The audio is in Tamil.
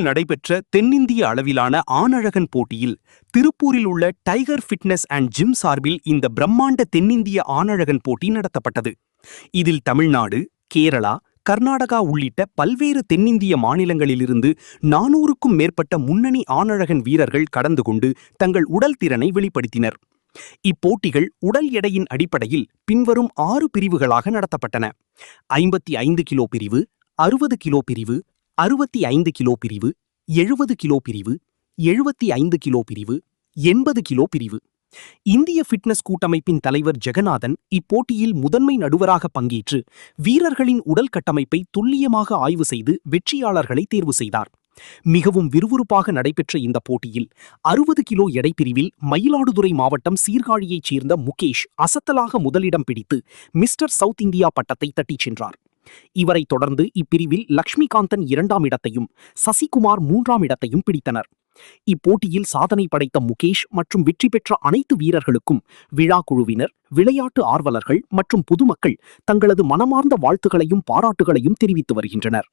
திருப்பூரில் நடைபெற்ற தென்னிந்திய அளவிலான ஆணழகன் போட்டியில் திருப்பூரில் உள்ள டைகர் ஃபிட்னஸ் அண்ட் ஜிம் சார்பில் இந்த பிரம்மாண்ட தென்னிந்திய ஆணழகன் போட்டி நடத்தப்பட்டது. இதில் தமிழ்நாடு, கேரளா, கர்நாடகா உள்ளிட்ட பல்வேறு தென்னிந்திய மாநிலங்களிலிருந்து 400க்கும் மேற்பட்ட முன்னணி ஆணழகன் வீரர்கள் கடந்து கொண்டு தங்கள் உடல் திறனை வெளிப்படுத்தினர். இப்போட்டிகள் உடல் எடையின் அடிப்படையில் பின்வரும் 6 பிரிவுகளாக நடத்தப்பட்டன. 55 கிலோ பிரிவு, 60 கிலோ பிரிவு, 65 கிலோ பிரிவு, 70 கிலோ பிரிவு, 75 கிலோ பிரிவு, 80 கிலோ பிரிவு. இந்திய ஃபிட்னஸ் கூட்டமைப்பின் தலைவர் ஜெகநாதன் இப்போட்டியில் முதன்மை நடுவராக பங்கேற்று வீரர்களின் உடல் கட்டமைப்பை துல்லியமாக ஆய்வு செய்து வெற்றியாளர்களை தேர்வு செய்தார். மிகவும் விறுவிறுப்பாக நடைபெற்ற இந்த போட்டியில் 60 கிலோ எடை பிரிவில் மயிலாடுதுறை மாவட்டம் சீர்காழியைச் சேர்ந்த முகேஷ் அசத்தலாக முதலிடம் பிடித்து மிஸ்டர் சவுத் இந்தியா பட்டத்தை தட்டிச் சென்றார். இவரை தொடர்ந்து இப்பிரிவில் லக்ஷ்மிகாந்தன் 2ஆம் இடத்தையும் சசிகுமார் 3ஆம் இடத்தையும் பிடித்தனர். இப்போட்டியில் சாதனை படைத்த முகேஷ் மற்றும் வெற்றி பெற்ற அனைத்து வீரர்களுக்கும் விழா குழுவினர், விளையாட்டு ஆர்வலர்கள் மற்றும் பொதுமக்கள் தங்களது மனமார்ந்த வாழ்த்துகளையும் பாராட்டுகளையும் தெரிவித்து வருகின்றனர்.